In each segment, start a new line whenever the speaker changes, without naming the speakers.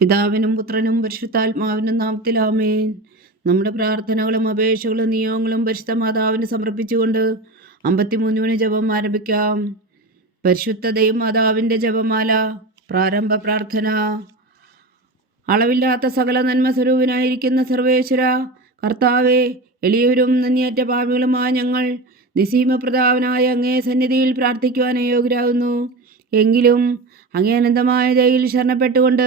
പിതാവിനും പുത്രനും പരിശുദ്ധാത്മാവിനും നാമത്തിൽ ആമേൻ. നമ്മുടെ പ്രാർത്ഥനകളും അപേക്ഷകളും നിയോഗങ്ങളും പരിശുദ്ധ മാതാവിന് സമർപ്പിച്ചുകൊണ്ട് അമ്പത്തിമൂന്ന് മണി ജപം ആരംഭിക്കാം. പരിശുദ്ധതയും മാതാവിന്റെ ജപമാല പ്രാരംഭ പ്രാർത്ഥന. അളവില്ലാത്ത സകല നന്മ സ്വരൂപനായിരിക്കുന്ന സർവേശ്വര കർത്താവെ എളിയവരും നന്ദിയേറ്റ പാപികളുമായ ഞങ്ങൾ നിസീമപ്രതാവനായ അങ്ങേ സന്നിധിയിൽ പ്രാർത്ഥിക്കുവാൻ അയോഗ്യരാകുന്നു എങ്കിലും അങ്ങേ അനന്തമായ ദയയിൽ ശരണപ്പെട്ടുകൊണ്ട്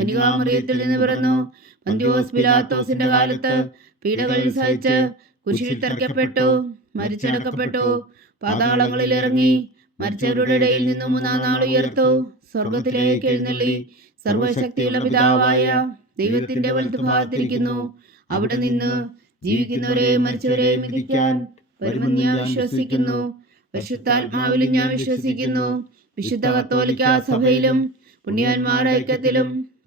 കനികാമറിയത്തിൽ നിന്ന് പിറന്നു. പന്തിയോസ് പിലാത്തോസിന്റെ കാലത്ത് പീഡകൾ സഹിച്ച് കുശിയിൽ തറയ്ക്കപ്പെട്ടു മരിച്ചടക്കപ്പെട്ടു. പാതാളങ്ങളിൽ ഇറങ്ങി മരിച്ചവരുടെ ഇടയിൽ നിന്ന് മൂന്നാം നാൾ ഉയർത്തു. സ്വർഗത്തിലേക്ക് എഴുന്നള്ളി. സർവശക്തിയുള്ള പിതാവായ ദൈവത്തിന്റെ വലതുഭാഗത്തിരിക്കുന്നു അവിടെ നിന്ന് ജീവിക്കുന്നവരെയും മരിച്ചവരെയും മിതിക്കാൻ വരുമെന്ന് ഞാൻ വിശ്വസിക്കുന്നു. പരിശുദ്ധാത്മാവിലും ഞാൻ വിശ്വസിക്കുന്നു. വിശുദ്ധ കത്തോലിക്ക സഭയിലും പുണ്യാന്മാരുടെ ഐക്യത്തിലും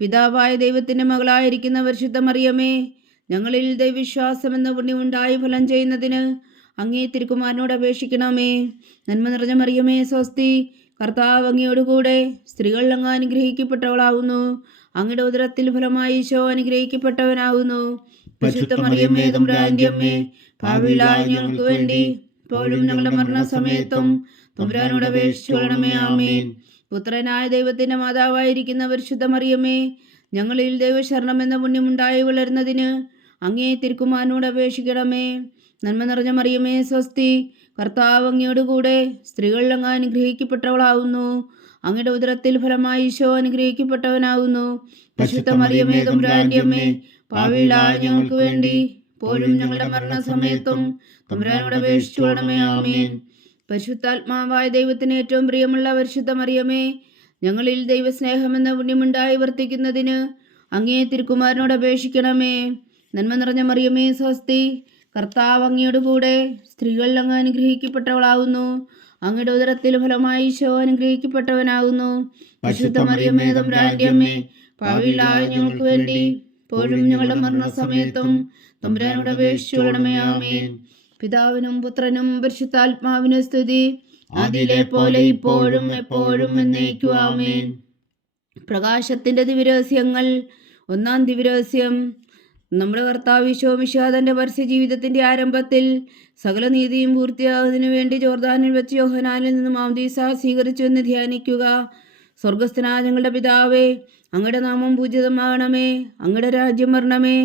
പിതാവായ ദൈവത്തിന്റെ മകളായിരിക്കുന്ന പരിശുദ്ധ മറിയമേ ഞങ്ങളിൽ ദൈവവിശ്വാസം എന്ന പുണ്യമുണ്ടായി ഫലം ചെയ്യുന്നതിന് അങ്ങേ തിരുക്കുമാരനോട് അപേക്ഷിക്കണമേ. നന്മ നിറഞ്ഞ മറിയമേ സ്വസ്തി കർത്താവ് അങ്ങയോടുകൂടെ സ്ത്രീകൾ അങ്ങ് അനുഗ്രഹിക്കപ്പെട്ടവളാവുന്നു. അങ്ങയുടെ ഉദരത്തിൽ ഫലമായി ഈശോ അനുഗ്രഹിക്കപ്പെട്ടവനാവുന്നു. പരിശുദ്ധ മറിയമ്മേ തമ്പുരാന്റെ അമ്മേ ഭാവിയിലായ ഞങ്ങൾക്ക് വേണ്ടി ഇപ്പോഴും ഞങ്ങളുടെ മരണസമയത്തും തമ്പുരാനോട് അപേക്ഷിച്ചു കൊള്ളണമേ ആമേൻ. പുത്രനായ ദൈവത്തിന്റെ മാതാവായിരിക്കുന്ന പരിശുദ്ധ മറിയമ്മേ ഞങ്ങളിൽ ദൈവശരണം എന്ന പുണ്യമുണ്ടായി വളരുന്നതിന് അങ്ങേ തിരുക്കുമാരനോട് അപേക്ഷിക്കണമേ. നന്മ നിറഞ്ഞ മറിയമേ സ്വസ്തി കർത്താവ് അങ്ങയോട് കൂടെ സ്ത്രീകളിൽ അങ്ങ് അനുഗ്രഹിക്കപ്പെട്ടവളാവുന്നു. അങ്ങയുടെ ഉദരത്തിൽ ഫലമായി ഈശോ അനുഗ്രഹിക്കപ്പെട്ടവനാവുന്നു. പരിശുദ്ധ മറിയമേ തമ്പുരാന്റെ അമ്മേ പാവിയിലായ ഞങ്ങൾക്ക് വേണ്ടി പോലും ഞങ്ങളുടെ മരണസമയത്തും തമ്പുരാനോട് അപേക്ഷിച്ചു കൊള്ളണമേ ആമേൻ. പരിശുദ്ധാത്മാവായ ദൈവത്തിന് ഏറ്റവും പ്രിയമുള്ള പരിശുദ്ധ മറിയമേ ഞങ്ങളിൽ ദൈവസ്നേഹമെന്ന പുണ്യമുണ്ടായി വർത്തിക്കുന്നതിന് അങ്ങേ തിരുക്കുമാരനോട് അപേക്ഷിക്കണമേ. നന്മ നിറഞ്ഞ മറിയമേ സ്വസ്തി കർത്താവ് അങ്ങയുടെ കൂടെ സ്ത്രീകളിൽ അങ്ങ് അനുഗ്രഹിക്കപ്പെട്ടവളാകുന്നു അങ്ങയുടെ ഉദരത്തിൽ ഫലമായി ഈശോ അനുഗ്രഹിക്കപ്പെട്ടവനാകുന്നു പരിശുദ്ധ മറിയമേ തമ്പുരാന്റെ അമ്മേ പാവിയിലായ ഞങ്ങൾക്ക് വേണ്ടി ഇപ്പോഴും ഞങ്ങളുടെ മരണസമയത്തും തമ്പുരാനോട് അപേക്ഷിച്ചു കൊള്ളണമേ. ആമേൻ. പിതാവിനും പുത്രനും പരിശുദ്ധാത്മാവിനും സ്തുതി. അതിലെ പോലെ ഇപ്പോഴും എപ്പോഴും എന്നേക്കും ആമേൻ. പ്രകാശത്തിന്റെ ദിവരഹസ്യങ്ങൾ ഒന്നാം ദിവരഹസ്യം നമ്മുടെ കർത്താവ് വിശ്വമിഷാദന്റെ പരസ്യ ജീവിതത്തിന്റെ ആരംഭത്തിൽ സകല നീതിയും പൂർത്തിയാകുന്നതിനു വേണ്ടി ജോർദാനിൽ വെച്ച് യോഹനാനിൽ നിന്ന് മാംദീസ സ്വീകരിച്ചു എന്ന് ധ്യാനിക്കുക. സ്വർഗസ്ഥനാ ഞങ്ങളുടെ പിതാവേ അങ്ങയുടെ നാമം പൂജിതമാകണമേ അങ്ങയുടെ രാജ്യം വരണമേ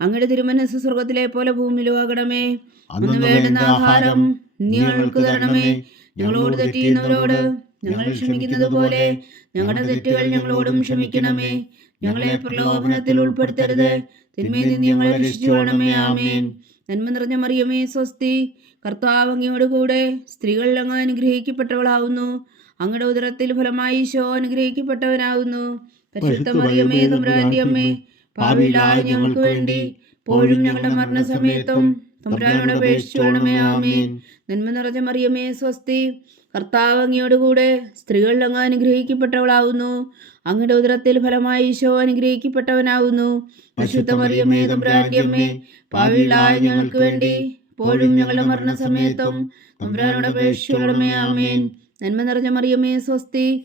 അങ്ങയുടെ തിരുമനസ് സ്വർഗത്തിലെ പോലെ ഭൂമിയിലും ആകണമേ. അന്ന് വേണ്ടുന്ന ആഹാരം ഞങ്ങൾക്ക് തരണമേ. ഞങ്ങളോട് തെറ്റിയുന്നവരോട് ഞങ്ങൾ ക്ഷമിക്കുന്നത് പോലെ ഞങ്ങളുടെ തെറ്റുകൾ ഞങ്ങളോടും ക്ഷമിക്കണമേ. ഞങ്ങളെ പ്രലോഭനത്തിൽ ഉൾപ്പെടുത്തരുത്. തിന്മയിൽ നിന്ന് ഞങ്ങളെ രക്ഷിച്ചുകൊള്ളണമേ ആമേൻ. നന്മ നിറഞ്ഞ മറിയമേ സ്വസ്തി. കർത്താവ് അങ്ങയോട് കൂടെ സ്ത്രീകളിൽ അങ്ങ് അനുഗ്രഹിക്കപ്പെട്ടവളാവുന്നു. അങ്ങയുടെ ഉദരത്തിൽ ഫലമായി ഈശോ അനുഗ്രഹിക്കപ്പെട്ടവനാവുന്നു. പരിശുദ്ധ മറിയമേ തമ്പുരാന്റെ അമ്മേ. പാവിലായ ഞങ്ങൾക്ക് വേണ്ടി പോഴും ഞങ്ങളുടെ മരണസമയത്തും തമ്പുരാനോട് അപേക്ഷിച്ചു കൊള്ളണമേ ആമേൻ. നന്മ നിറഞ്ഞ മറിയമേ സ്വസ്തി. കർത്താവ് അങ്ങയോട് കൂടെ സ്ത്രീകൾ അങ്ങ് അനുഗ്രഹിക്കപ്പെട്ടവളാവുന്നു. അങ്ങയുടെ ഉദരത്തിൽ ഫലമായി ഈശോ അനുഗ്രഹിക്കപ്പെട്ടവനാവുന്നു. പരിശുദ്ധ മറിയമേ തമ്പുരാന്റെ അമ്മേ പാവിലായ ഞങ്ങൾക്ക് വേണ്ടി ഇപ്പോഴും ഞങ്ങളുടെ മരണസമയത്തും തമ്പുരാനോട് അപേക്ഷിച്ചു കൊള്ളണമേ ആമേൻ. നന്മ നിറഞ്ഞ മറിയമേ സ്വസ്തി.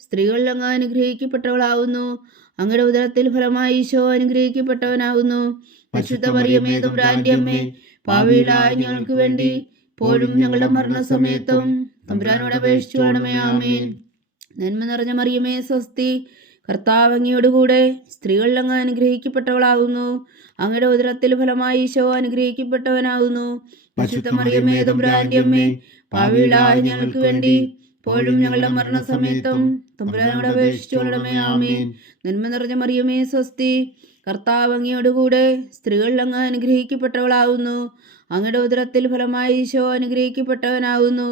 സ്ത്രീകളിൽ അങ്ങ് അനുഗ്രഹിക്കപ്പെട്ടവളാവുന്നു. അങ്ങയുടെ ഉദരത്തിൽ ഫലമായി ഈശോ അനുഗ്രഹിക്കപ്പെട്ടവനാവുന്നു. പരിശുദ്ധ മറിയമേ തമ്പുരാന്റെ അമ്മേ പാവികളായ ഞങ്ങൾക്ക് വേണ്ടി പോലും ഞങ്ങളുടെ മരണസമയത്തും. തമ്പുരാനോട് അപേക്ഷിച്ചു വേണമേ ആമേൻ. നന്മ നിറഞ്ഞ മറിയമേ സ്വസ്തി. കർത്താവങ്ങിയോടുകൂടെ സ്ത്രീകളിൽ അങ്ങ് അനുഗ്രഹിക്കപ്പെട്ടവളാകുന്നു അങ്ങയുടെ ഉദരത്തിൽ ഫലമായി ഈശോ അനുഗ്രഹിക്കപ്പെട്ടവനാകുന്നു പരിശുദ്ധ മറിയമേ തമ്പുരാന്റെ അമ്മേ പാവികളായ ഞങ്ങൾക്ക് വേണ്ടി ഇപ്പോഴും ഞങ്ങളുടെ മരണസമയത്തും. തമ്പുരാനോട് ആമേൻ നന്മ നിറഞ്ഞ മറിയമേ സ്വസ്തി. കർത്താവ് അങ്ങയോടുകൂടെ സ്ത്രീകളിൽ അങ്ങ് അനുഗ്രഹിക്കപ്പെട്ടവളാവുന്നു. അങ്ങയുടെ ഉദരത്തിൽ ഫലമായി ഈശോ അനുഗ്രഹിക്കപ്പെട്ടവനാവുന്നു.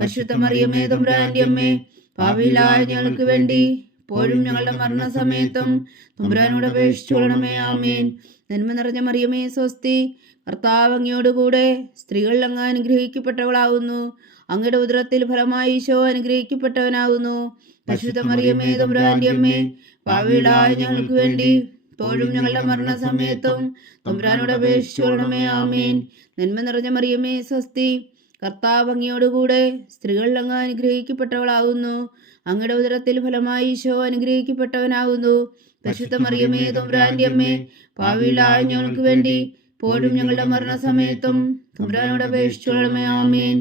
പരിശുദ്ധ മറിയമേ തമ്പുരാന്റെ അമ്മേ. പാവിയിലായ ഞങ്ങൾക്ക് വേണ്ടി ഇപ്പോഴും ഞങ്ങളുടെ മരണസമയത്തും സമയത്തും തുമ്പ്രാനോട് അപേക്ഷിച്ചോളണമേ ആമേൻ നന്മ നിറഞ്ഞ മറിയമേ സ്വസ്തി. കർത്താവ് അങ്ങയോടുകൂടെ സ്ത്രീകളിൽ അങ്ങ് അനുഗ്രഹിക്കപ്പെട്ടവളാകുന്നു അങ്ങയുടെ ഉദരത്തിൽ ഫലമായി ഈശോ അനുഗ്രഹിക്കപ്പെട്ടവനാകുന്നു. പരിശുദ്ധ തമ്പുരാന്റെ അമ്മേ പാവിടായ ഞങ്ങൾക്ക് വേണ്ടി ഇപ്പോഴും ഞങ്ങളുടെ മരണസമയത്തും തമ്പുരാനോട് അപേക്ഷിച്ചോളണമേ ആമീൻ. നന്മ നിറഞ്ഞ മറിയമേ സ്വസ്തി കർത്താവ് അങ്ങയോടുകൂടെ സ്ത്രീകളിൽ അങ്ങ് അനുഗ്രഹിക്കപ്പെട്ടവളാകുന്നു. അങ്ങയുടെ ഉദരത്തിൽ ഫലമായി ഈശോ അനുഗ്രഹിക്കപ്പെട്ടവനാകുന്നു. പരിശുദ്ധ മറിയമേ തമ്പുരാന്റെ അമ്മേ പാവിയിലായ ഞങ്ങൾക്ക് വേണ്ടി ഇപ്പോഴും ഞങ്ങളുടെ മരണസമയത്തും തമ്പുരാനോട് അപേക്ഷിച്ചോളണമേ ആമേൻ.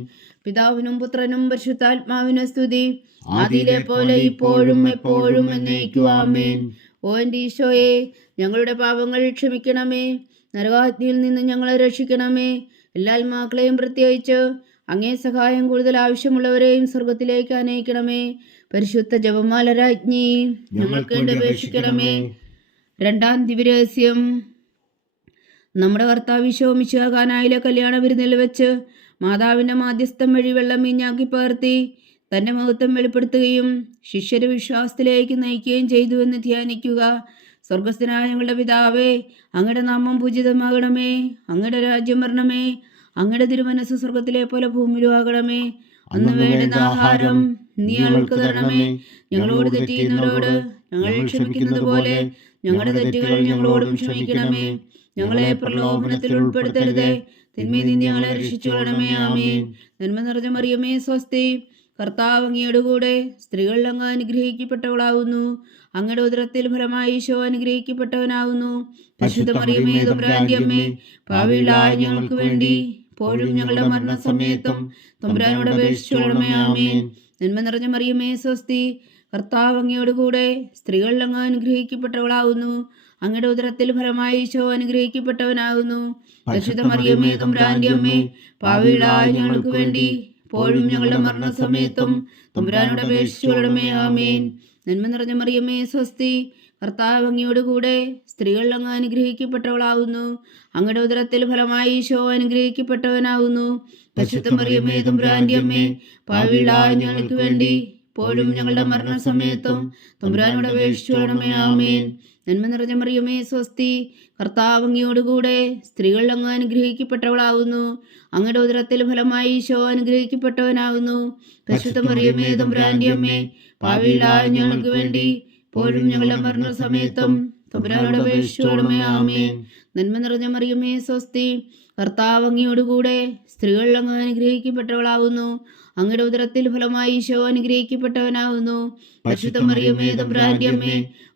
പിതാവിനും പുത്രനും പരിശുദ്ധാത്മാവിനും സ്തുതി. ആദിയിലെ പോലെ ഇപ്പോഴും എപ്പോഴും എന്നേക്കും ആമേൻ. ഓ എന്റെ ഈശോയെ ഞങ്ങളുടെ പാപങ്ങൾ ക്ഷമിക്കണമേ. നരകാഗ്നിയിൽ നിന്ന് ഞങ്ങളെ രക്ഷിക്കണമേ. എല്ലാ ആത്മാക്കളെയും പ്രത്യേകിച്ച് അങ്ങേ സഹായം കൂടുതൽ ആവശ്യമുള്ളവരെയും സ്വർഗത്തിലേക്ക് അനയിക്കണമേ. പരിശുദ്ധ ജപമാല രാജ്ഞി ഞങ്ങൾക്ക് വേണ്ടി അപേക്ഷിക്കണമേ. രണ്ടാം ദിവ്യരഹസ്യം. നമ്മുടെ കർത്താവ് വിശോമിച്ചാകാനായിലെ കല്യാണ വിരുന്നിൽ വെച്ച് മാതാവിന്റെ മാധ്യസ്ഥം വഴി വെള്ളം വീഞ്ഞാക്കി പകർത്തി തന്റെ മഹത്വം വെളിപ്പെടുത്തുകയും ശിഷ്യരെ വിശ്വാസത്തിലേക്ക് നയിക്കുകയും ചെയ്തു എന്ന് ധ്യാനിക്കുക. സ്വർഗസ്ഥനായ ഞങ്ങളുടെ പിതാവേ അങ്ങയുടെ നാമം പൂജിതമാകണമേ അങ്ങയുടെ രാജ്യം വരണമേ അങ്ങയുടെ തിരുമനസ് സ്വർഗത്തിലെ പോലെ ഭൂമിയിലും ആകണമേ അന്ന് വേണ്ടുന്ന ആഹാരം നീ ഞങ്ങൾക്ക് തരണമേ. ഞങ്ങളോട് തെറ്റിയുന്നവരോട് ഞങ്ങൾ ക്ഷമിക്കുന്നത് പോലെ ഞങ്ങളുടെ തെറ്റുകൾ ഞങ്ങളോടും ക്ഷമിക്കണമേ. ഞങ്ങളെ പ്രലോഭനത്തിൽ ഉൾപ്പെടുത്തരുതേ. തിന്മയിൽ നിന്ന് ഞങ്ങളെ രക്ഷിച്ചുകൊള്ളണമേ ആമേൻ. നന്മ നിറഞ്ഞ മറിയമേ സ്വസ്തി. കർത്താവ് അങ്ങയോടുകൂടെ സ്ത്രീകളിൽ അങ്ങ് അനുഗ്രഹിക്കപ്പെട്ടവളാവുന്നു. അങ്ങയുടെ ഉദരത്തിൽ ഫലമായി ഈശോ അനുഗ്രഹിക്കപ്പെട്ടവനാവുന്നു. പരിശുദ്ധ മറിയമേ തമ്പുരാന്റെ അമ്മേ ഞങ്ങൾക്ക് വേണ്ടി ഇപ്പോഴും ഞങ്ങളുടെ മരണസമയത്തും തമ്പുരാനോട് അപേക്ഷിച്ചുകൊള്ളണമേ ആമേൻ. നന്മ നിറഞ്ഞ മറിയമേ സ്വസ്തി. കർത്താവ് അങ്ങയോടുകൂടെ സ്ത്രീകളിൽ അങ്ങ് അനുഗ്രഹിക്കപ്പെട്ടവളാവുന്നു. അങ്ങയുടെ ഉദരത്തിൽ ഫലമായി ഈശോ അനുഗ്രഹിക്കപ്പെട്ടവനാകുന്നു. തമ്പുരാന്റെ അമ്മേ പാവികളായ ഞങ്ങൾക്ക് വേണ്ടി ഇപ്പോഴും ഞങ്ങളുടെ മരണസമയത്തും തമ്പുരാനോട് അപേക്ഷിച്ചുകൊള്ളണമേ ആമേൻ. നന്മ നിറഞ്ഞ മറിയമ്മേ സ്വസ്തി കർത്താവ് അങ്ങയോടുകൂടെ സ്ത്രീകളിൽ അങ്ങ് അനുഗ്രഹിക്കപ്പെട്ടവളാവുന്നു. അങ്ങയുടെ ഉദരത്തിൽ ഫലമായി ഈശോ അനുഗ്രഹിക്കപ്പെട്ടവനാവുന്നു. പരിശുദ്ധ മറിയമ്മേ തമ്പുരാന്റെ അമ്മേ പാവിളായ ഞങ്ങൾക്ക് വേണ്ടി ഇപ്പോഴും ഞങ്ങളുടെ മരണസമയത്തും തമ്പുരാനോട് അപേക്ഷിച്ചുകൊള്ളണമേ ആമേൻ. നന്മ നിറഞ്ഞ മറിയമേ സ്വസ്തി. കർത്താവ് അങ്ങയോടുകൂടെ സ്ത്രീകൾ അങ്ങ് അനുഗ്രഹിക്കപ്പെട്ടവളാകുന്നു അങ്ങയുടെ ഉദരത്തിൽ ഫലമായി ഈശോ അനുഗ്രഹിക്കപ്പെട്ടവനാകുന്നു പരിശുദ്ധ മറിയമേ തമ്പുരാന്റെ അമ്മേ പാവിയിലായ ഞങ്ങൾക്ക് വേണ്ടി ഇപ്പോഴും ഞങ്ങളുടെ തമ്പുരാനോട് അപേക്ഷിച്ചുകൊള്ളണമേ ആമേൻ. നന്മ നിറഞ്ഞ മറിയമേ സ്വസ്തി. കർത്താവ് അങ്ങയോടുകൂടെ സ്ത്രീകൾ അങ്ങ് അനുഗ്രഹിക്കപ്പെട്ടവളാകുന്നു അങ്ങയുടെ ഉദരത്തിൽ ഫലമായി ഈശോ അനുഗ്രഹിക്കപ്പെട്ടവനാകുന്നു പരിശുദ്ധ മറിയമേ തമ്പുരാന്റെ അമ്മേ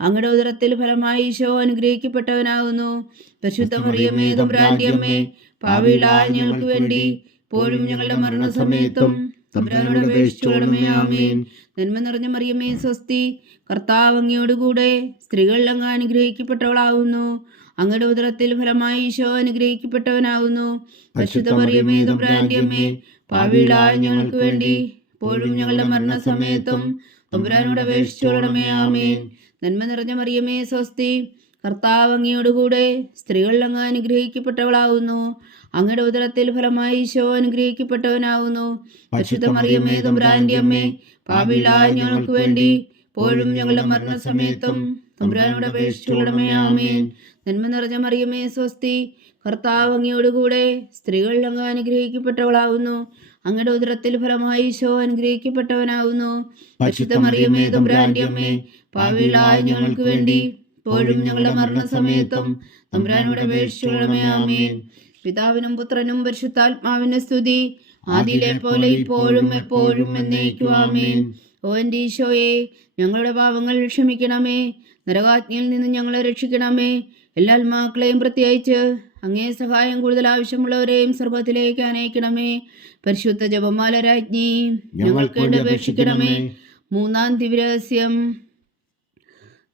അങ്ങയുടെ ഉദരത്തിൽ ഫലമായി ഈശോ അനുഗ്രഹിക്കപ്പെട്ടവനാകുന്നു. പരിശുദ്ധ മറിയമേ തമ്പുരാന്റെ അമ്മേ പാവികളായ ഞങ്ങൾക്ക് വേണ്ടി പോലും ഞങ്ങളുടെ മരണസമയത്തും തമ്പുരാനോട് അപേക്ഷിച്ചുകൊള്ളണമേ ആമേൻ. നന്മ നിറഞ്ഞ മറിയമ്മേ സ്വസ്തി കർത്താവ് അങ്ങയോടുകൂടെ സ്ത്രീകൾ അങ്ങ് അനുഗ്രഹിക്കപ്പെട്ടവളാവുന്നു അങ്ങയുടെ ഉദരത്തിൽ ഫലമായി ഈശോ അനുഗ്രഹിക്കപ്പെട്ടവനാവുന്നു പരിശുദ്ധ മറിയമേ തമ്പുരാന്റെ അമ്മേ പാവികളായ ഞങ്ങൾക്ക് വേണ്ടി ഇപ്പോഴും ഞങ്ങളുടെ മരണസമയത്തും തമ്പുരാനോട് അപേക്ഷിച്ചോളണമേ ആമേൻ. നന്മ നിറഞ്ഞ മറിയമേ സ്വസ്തി. കർത്താവ് അങ്ങയോടുകൂടെ സ്ത്രീകൾ അങ്ങ് അനുഗ്രഹിക്കപ്പെട്ടവളാവുന്നു. അങ്ങയുടെ ഉദരത്തിൽ ഫലമായി ഈശോ അനുഗ്രഹിക്കപ്പെട്ടവനാവുന്നു. പരിശുദ്ധ മറിയമേ തമ്പുരാന്റെ അമ്മേ ഞങ്ങൾക്ക് വേണ്ടി പോഴും ഞങ്ങളുടെ മരണസമയത്തും തുമ്പ്രാനോട് അപേക്ഷിച്ചുകൊള്ളണമേ ആമേൻ. നന്മ നിറഞ്ഞ മറിയമേ സ്വസ്തി. കർത്താവ് അങ്ങയോടുകൂടെ സ്ത്രീകൾ അങ്ങ് അനുഗ്രഹിക്കപ്പെട്ടവളാവുന്നു. അങ്ങയുടെ ഉദരത്തിൽ ഫലമായി ഈശോ അനുഗ്രഹിക്കപ്പെട്ടവനാവുന്നു. പരിശുദ്ധ മറിയമേ തമ്പുരാന്റെ അമ്മേ പാപികളായ ഞങ്ങൾക്ക് വേണ്ടി ഇപ്പോഴും ഞങ്ങളുടെ മരണസമയത്തും തമ്പുരാനോട് അപേക്ഷിച്ചുകൊള്ളണമേ ആമേൻ. പിതാവിനും പുത്രനും പരിശുദ്ധാത്മാവിന് സ്തുതി. ആദിയിലെ പോലെ ഇപ്പോഴും എപ്പോഴും എന്നേക്കും ആമേൻ. ഓ എന്റെ ഈശോയെ ഞങ്ങളുടെ പാപങ്ങൾ ക്ഷമിക്കണമേ. നരകാജ്ഞയിൽ നിന്ന് ഞങ്ങളെ രക്ഷിക്കണമേ. എല്ലാ ആത്മാക്കളെയും പ്രത്യേകിച്ച് അങ്ങേ സഹായം കൂടുതൽ ആവശ്യമുള്ളവരെയും സർവത്തിലേക്ക് അനയിക്കണമേ പരിശുദ്ധ ജപമാല രാജ്ഞി ഞങ്ങൾക്ക് അപേക്ഷിക്കണമേ. മൂന്നാം ദിവരഹസ്യം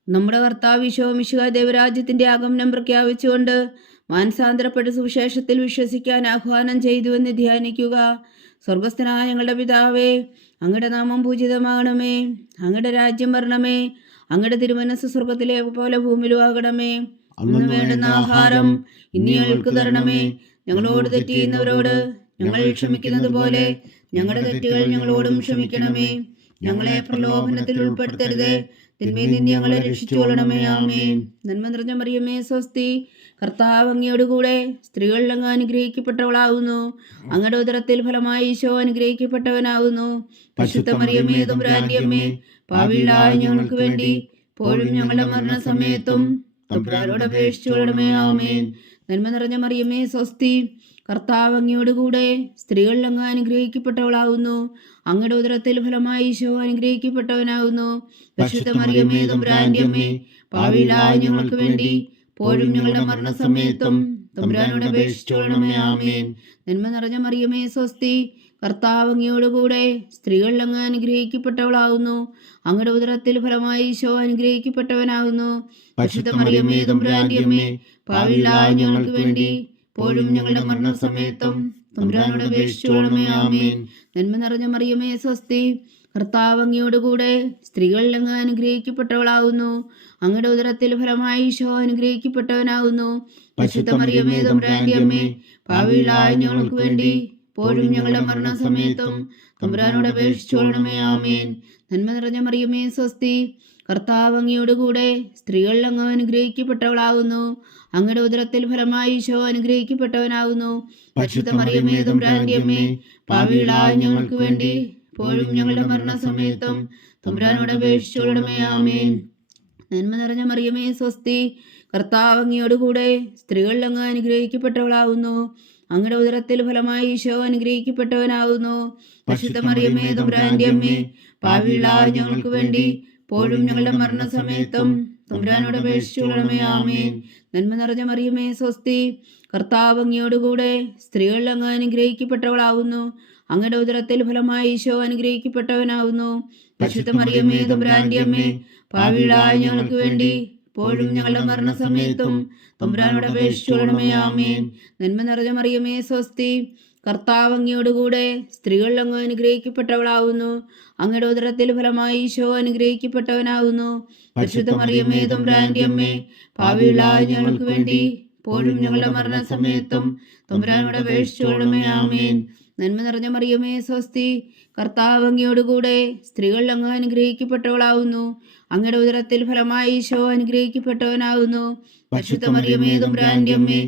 നമ്മുടെ കർത്താവ് വിശോ മിശുക ദേവരാജ്യത്തിന്റെ ആഗമനം പ്രഖ്യാപിച്ചുകൊണ്ട് മാനസാന്തരപ്പെട്ട സുവിശേഷത്തിൽ വിശ്വസിക്കാൻ ആഹ്വാനം ചെയ്തുവെന്ന് ധ്യാനിക്കുക. സ്വർഗസ്ഥനായ ഞങ്ങളുടെ പിതാവേ അങ്ങയുടെ നാമം പൂജിതമാകണമേ. അങ്ങയുടെ രാജ്യം വരണമേ. അങ്ങയുടെ തിരുമനസ് സ്വർഗത്തിലെ പോലെ ഭൂമിയിലും ആകണമേ. അന്ന് വേണ്ടുന്ന ആഹാരം ഇനി ഞങ്ങൾക്ക് തരണമേ. ഞങ്ങളോട് തെറ്റിയുന്നവരോട് ഞങ്ങൾ ക്ഷമിക്കുന്നത് പോലെ ഞങ്ങളുടെ തെറ്റുകൾ ഞങ്ങളോടും ക്ഷമിക്കണമേ. ഞങ്ങളെ പ്രലോഭനത്തിൽ ഉൾപ്പെടുത്തരുതേ. തിന്മയിൽ നിന്ന് ഞങ്ങളെ രക്ഷിച്ചുകൊള്ളണമേ. ആമേ നന്മ നിറഞ്ഞ മറിയമേ സ്വസ്തി. കർത്താവ് അങ്ങയോടുകൂടെ സ്ത്രീകൾ അങ്ങ് അനുഗ്രഹിക്കപ്പെട്ടവളാകുന്നു അങ്ങയുടെ ഉദരത്തിൽ ഫലമായി ഈശോ അനുഗ്രഹിക്കപ്പെട്ടവനാകുന്നു പരിശുദ്ധ മറിയമേ തുമ്പുരാന്റിയമ്മേ പാവിലായ ഞങ്ങൾക്ക് വേണ്ടി പോഴും ഞങ്ങളുടെ മരണസമയത്തും തമ്പുരാനോട് അപേക്ഷിച്ചുകൊള്ളണമേ ആമേൻ. നന്മ നിറഞ്ഞ മറിയമേ സ്വസ്തി. കർത്താവ് അങ്ങയോടുകൂടെ സ്ത്രീകളിൽ അങ്ങ് അനുഗ്രഹിക്കപ്പെട്ടവളാവുന്നു. അങ്ങയുടെ ഉദരത്തിൽ ഫലമായി ഈശോ അനുഗ്രഹിക്കപ്പെട്ടവനാവുന്നു. പരിശുദ്ധ മറിയമേ തമ്പുരാന്റെ അമ്മേ പാവികളായ ഞങ്ങൾക്ക് വേണ്ടി പോഴും ഞങ്ങളുടെ മരണസമയത്തും തമ്പുരാനോട് അപേക്ഷിച്ചുകൊള്ളണമേ ആമേൻ. നന്മ നിറഞ്ഞ മറിയമേ സ്വസ്തി. കർത്താവ് അങ്ങയോടുകൂടെ സ്ത്രീകൾ അങ്ങ് അനുഗ്രഹിക്കപ്പെട്ടവളാകുന്നു. അങ്ങയുടെ ഉദരത്തിൽ ഫലമായി ഈശോ അനുഗ്രഹിക്കപ്പെട്ടവനാകുന്നു. ഞങ്ങൾക്ക് വേണ്ടി പോഴും ഞങ്ങളുടെ മരണസമയത്തും തമ്പുരാനോട് ആമേൻ. നന്മ നിറഞ്ഞ മറിയമേ സ്വസ്തി കർത്താവ് അങ്ങയോടുകൂടെ സ്ത്രീകൾ അങ്ങ് അനുഗ്രഹിക്കപ്പെട്ടവളാകുന്നു. അങ്ങയുടെ ഉദരത്തിൽ ഫലമായി ഈശോ അനുഗ്രഹിക്കപ്പെട്ടവനാകുന്നു. പരിശുദ്ധ മറിയമേ തമ്പുരാന്റെ അമ്മേ പാവികളായ ഞങ്ങൾക്ക് വേണ്ടി ഇപ്പോഴും ഞങ്ങളുടെ മരണസമയത്തും തമ്പുരാനോട് അപേക്ഷിച്ചോളണമേ ആമേൻ. നന്മ നിറഞ്ഞ മറിയമേ സ്വസ്തി. കർത്താവ് അങ്ങയോടുകൂടെ സ്ത്രീകളിൽ അങ്ങ് അനുഗ്രഹിക്കപ്പെട്ടവളാകുന്നു. അങ്ങയുടെ ഉദരത്തിൽ ഫലമായി ഈശോ അനുഗ്രഹിക്കപ്പെട്ടവനാകുന്നു. പരിശുദ്ധ മറിയമേ തമ്പുരാന്റെ അമ്മേ പാവികളായ ഞങ്ങൾക്ക് വേണ്ടി ഇപ്പോഴും ഞങ്ങളുടെ മരണസമയത്തും തമ്പുരാനോട് അപേക്ഷിച്ചോളണമേ ആമേൻ. നന്മ നിറഞ്ഞ മറിയമേ സ്വസ്തി. കർത്താവ് അങ്ങയോടുകൂടെ സ്ത്രീകളിൽ അങ്ങ് അനുഗ്രഹിക്കപ്പെട്ടവളാകുന്നു. അങ്ങയുടെ ഉദരത്തിൽ ഫലമായി ഈശോ അനുഗ്രഹിക്കപ്പെട്ടവനാകുന്നു പരിശുദ്ധ തമ്പുരാന്റെ അമ്മേ ഞങ്ങൾക്ക് വേണ്ടി പോഴും ഞങ്ങളുടെ മരണസമയത്തും തുമ്പ്രാനോട് അപേക്ഷിച്ചുകൊള്ളണമേ ആമേൻ. നന്മ നിറഞ്ഞ മറിയമേ സ്വസ്തി കർത്താവ് അങ്ങയോടുകൂടെ സ്ത്രീകളിൽ അങ്ങ് അനുഗ്രഹിക്കപ്പെട്ടവളാവുന്നു. അങ്ങയുടെ ഉദരത്തിൽ ഫലമായി ഈശോ അനുഗ്രഹിക്കപ്പെട്ടവനാവുന്നു. പരിശുദ്ധ മറിയമേ തമ്പുരാന്റെ അമ്മേ പാവിളായ ഞങ്ങൾക്ക് വേണ്ടി ഇപ്പോഴും ഞങ്ങളുടെ മരണസമയത്തും തമ്പുരാനോട് അപേക്ഷിച്ചോളണമേ ആമേൻ. നന്മ നിറഞ്ഞ മറിയമേ സ്വസ്തി. കർത്താവ് അങ്ങയോടുകൂടെ സ്ത്രീകൾ അങ്ങ് അനുഗ്രഹിക്കപ്പെട്ടവളാവുന്നു. അങ്ങയുടെ ഉദരത്തിൽ ഫലമായി ഈശോ അനുഗ്രഹിക്കപ്പെട്ടവനാവുന്നു. പരിശുദ്ധ മറിയമേ തമ്പുരാന്റെ അമ്മേ ഭാവിയുള്ള ഞങ്ങൾക്ക് വേണ്ടി ഇപ്പോഴും ഞങ്ങളുടെ മരണസമയത്തും തമ്പുരാനോട് അപേക്ഷിച്ചോളമേ ആമേൻ. നന്മ നിറഞ്ഞ മറിയമേ സ്വസ്തി. കർത്താവ് അങ്ങയോടുകൂടെ സ്ത്രീകൾ അങ്ങ് അനുഗ്രഹിക്കപ്പെട്ടവളാകുന്നു അങ്ങയുടെ ഉദരത്തിൽ ഫലമായി ഈശോ അനുഗ്രഹിക്കപ്പെട്ടവനാകുന്നു. തമ്പുരാന്റെ അമ്മേ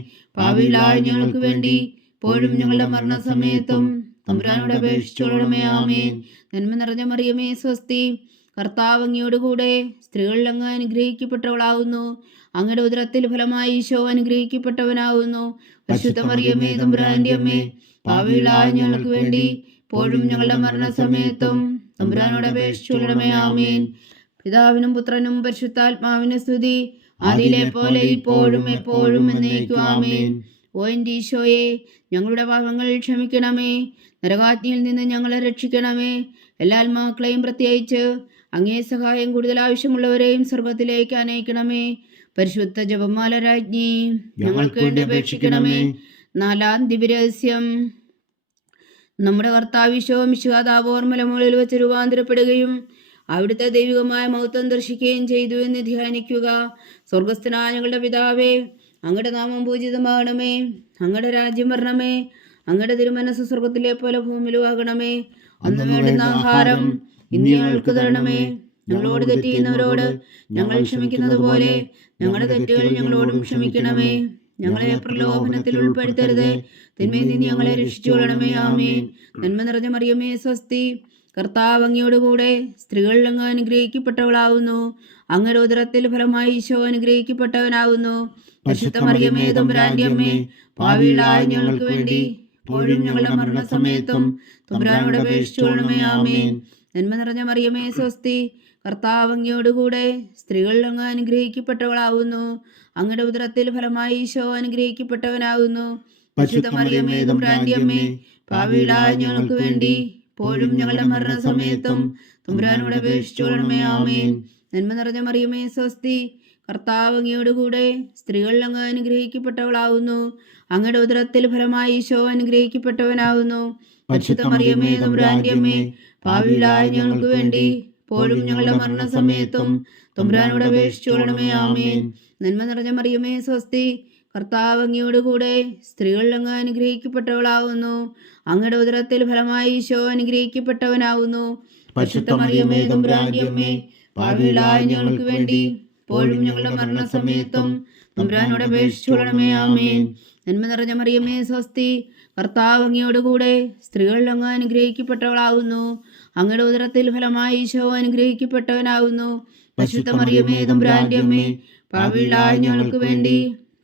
ഞങ്ങൾക്ക് വേണ്ടി ഇപ്പോഴും ഞങ്ങളുടെ മരണസമയത്തും തമ്പുരാനോട് അപേക്ഷിച്ചോളണമേ ആമേൻ. നന്മ നിറഞ്ഞ മറിയമേ സ്വസ്തി. കർത്താവ് അങ്ങയോടുകൂടെ സ്ത്രീകൾ അങ്ങ് അനുഗ്രഹിക്കപ്പെട്ടവളാകുന്നു. അങ്ങയുടെ ഉദരത്തിൽ ഫലമായി ഈശോ അനുഗ്രഹിക്കപ്പെട്ടവനാകുന്നു. പരിശുദ്ധ മറിയമേ തമ്പുരാന്റെ അമ്മേ പാവികളായ ഞങ്ങൾക്ക് വേണ്ടി ഇപ്പോഴും ഞങ്ങളുടെ മരണസമയത്തും തമ്പുരാനോട് അപേക്ഷിച്ചുകൊള്ളണമേ ആമേൻ. പിതാവിനും പുത്രനും പരിശുദ്ധാത്മാവിന് സ്തുതി. അതിലെ പോലെ ഇപ്പോഴും എപ്പോഴും എന്നേക്കും ആമേൻ. ഓ എന്റെ ഈശോയെ ഞങ്ങളുടെ പാപങ്ങൾ ക്ഷമിക്കണമേ. നരകാജ്ഞയിൽ നിന്ന് ഞങ്ങളെ രക്ഷിക്കണമേ. എല്ലാ ആത്മാക്കളെയും പ്രത്യേകിച്ച് അങ്ങേ സഹായം കൂടുതൽ ആവശ്യമുള്ളവരെയും സർവത്തിലേക്ക് അനയിക്കണമേ. പരിശുദ്ധ ജപമാല രാജ്ഞി ഞങ്ങൾക്ക് വേണ്ടി അപേക്ഷിക്കണമേ. നാലാം ദിവ്യരഹസ്യം. നമ്മുടെ കർത്താവിശോ മിശുഹാതാപോർമലമുകളിൽ വെച്ച് രൂപാന്തരപ്പെടുകയും അവിടുത്തെ ദൈവികമായ മഹത്വം ദർശിക്കുകയും ചെയ്തു എന്ന് ധ്യാനിക്കുക. സ്വർഗസ്ഥനായ ഞങ്ങളുടെ പിതാവേ അങ്ങയുടെ നാമം പൂജിതമാകണമേ. അങ്ങയുടെ രാജ്യം വരണമേ. അങ്ങയുടെ തിരുമനസ് സ്വർഗത്തിലെ പോലെ ഭൂമിയിലും ആകണമേ അന്ന് വേണ്ടുന്ന ആഹാരം ഇന്ന് ഞങ്ങൾക്ക് തരണമേ. ഞങ്ങളോട് തെറ്റ് ചെയ്യുന്നവരോട് ഞങ്ങൾ ക്ഷമിക്കുന്നത് പോലെ ഞങ്ങളുടെ തെറ്റുകൾ ഞങ്ങളോടും ക്ഷമിക്കണമേ. ഞങ്ങളെ പ്രലോഭനത്തിൽ ഉൾപ്പെടുത്തരുത്. തിന്മയിൽ നിന്ന് ഞങ്ങളെ രക്ഷിച്ചുകൊള്ളണമേ. ആമേ നന്മ നിറഞ്ഞ മറിയമേ സ്വസ്തി. കർത്താവ് അങ്ങയോടുകൂടെ സ്ത്രീകളിൽ അങ്ങ് അനുഗ്രഹിക്കപ്പെട്ടവളാവുന്നു. അങ്ങയുടെ ഉദരത്തിൽ ഫലമായി ഈശോ അനുഗ്രഹിക്കപ്പെട്ടവനാവുന്നു. അമ്മേ ഭാവിയിലായ ഞങ്ങൾക്ക് വേണ്ടി ഇപ്പോഴും ഞങ്ങളുടെ മരണസമയത്തും തമ്പുരാനോട് അപേക്ഷിച്ചുകൊള്ളണമേ ആമേൻ. നന്മ നിറഞ്ഞ മറിയമേ സ്വസ്തി കർത്താവ് അങ്ങയോടുകൂടെ സ്ത്രീകളിൽ അങ്ങ് അനുഗ്രഹിക്കപ്പെട്ടവളാവുന്നു. അങ്ങയുടെ ഉദരത്തിൽ ഫലമായി ഈശോ അനുഗ്രഹിക്കപ്പെട്ടവനാകുന്നു പരിശുദ്ധ മറിയമേ തമ്പുരാന്റെ അമ്മേ ഭാവിയിലായ ഞങ്ങൾക്ക് വേണ്ടി ഇപ്പോഴും ഞങ്ങളുടെ മരണസമയത്തും തുമ്പുരാനോട് അപേക്ഷിച്ചോളണമേ ആമേൻ. നന്മ നിറഞ്ഞ മറിയമേ സ്വസ്തി. കർത്താവ് അങ്ങയോടുകൂടെ സ്ത്രീകളിൽ അങ്ങ് അനുഗ്രഹിക്കപ്പെട്ടവളാവുന്നു. അങ്ങയുടെ ഉദരത്തിൽ ഫലമായി ഈശോ അനുഗ്രഹിക്കപ്പെട്ടവനാവുന്നു. പരിശുദ്ധ തമ്പുരാന്റെ അമ്മേ ഭാവിയിലായ ഞങ്ങൾക്ക് വേണ്ടി ഇപ്പോഴും ഞങ്ങളുടെ മരണസമയത്തും തുമ്പുരാനോട് അപേക്ഷിച്ചോളണമേ ആമേൻ. നന്മ നിറഞ്ഞ മറിയമേ സ്വസ്തി. കർത്താവ് അങ്ങയോടുകൂടെ സ്ത്രീകളിൽ അങ്ങ് അനുഗ്രഹിക്കപ്പെട്ടവളാവുന്നു. അങ്ങയുടെ ഉദരത്തിൽ ഫലമായി ഈശോ അനുഗ്രഹിക്കപ്പെട്ടവനാവുന്നു. ഭാവിയിലായ ഞങ്ങൾക്ക് വേണ്ടി ഇപ്പോഴും ഞങ്ങളുടെ മരണസമയത്തും തമ്പുരാനോട് അപേക്ഷിച്ചുകൊള്ളണമേ ആമേൻ. നന്മ നിറഞ്ഞ മറിയമേ സ്വസ്തി കർത്താവ് അങ്ങയോടുകൂടെ സ്ത്രീകളിൽ അങ്ങ് അനുഗ്രഹിക്കപ്പെട്ടവളാവുന്നു. അങ്ങയുടെ ഉദരത്തിൽ ഫലമായി ഈശോ അനുഗ്രഹിക്കപ്പെട്ടവനാവുന്നു. പരിശുദ്ധ മറിയമേ തമ്പുരാന്റെ അമ്മേ ഭാവിയിലായ ഞങ്ങൾക്ക് വേണ്ടി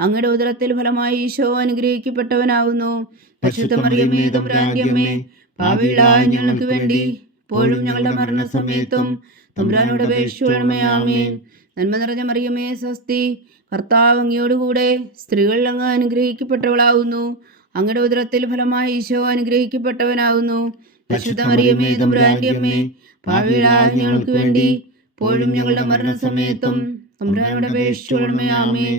അങ്ങയുടെ ഉദരത്തിൽ ഫലമായി ഈശോ അനുഗ്രഹിക്കപ്പെട്ടവനാകുന്നു. ഭാവിയിലായ ഞങ്ങൾക്ക് വേണ്ടി ഇപ്പോഴും ഞങ്ങളുടെ മരണസമയത്തും തമ്പുരാനോട് അപേക്ഷിച്ചുകൊള്ളണമേ ആമേൻ. നന്മ നിറഞ്ഞ മറിയമേ സ്വസ്തി കർത്താവ് അങ്ങയോടുകൂടെ സ്ത്രീകളിൽ അങ്ങ് അനുഗ്രഹിക്കപ്പെട്ടവളാവുന്നു അങ്ങയുടെ ഉദരത്തിൽ ഫലമായി ഈശോ അനുഗ്രഹിക്കപ്പെട്ടവനാകുന്നു. പരിശുദ്ധ മറിയമേ തമ്പുരാന്റെ അമ്മേ ഭാവിയിലായ ഞങ്ങൾക്ക് വേണ്ടി ഇപ്പോഴും ഞങ്ങളുടെ മരണസമയത്തും തമ്പുരാനോട് അപേക്ഷിച്ചുകൊള്ളണമേ ആമേൻ.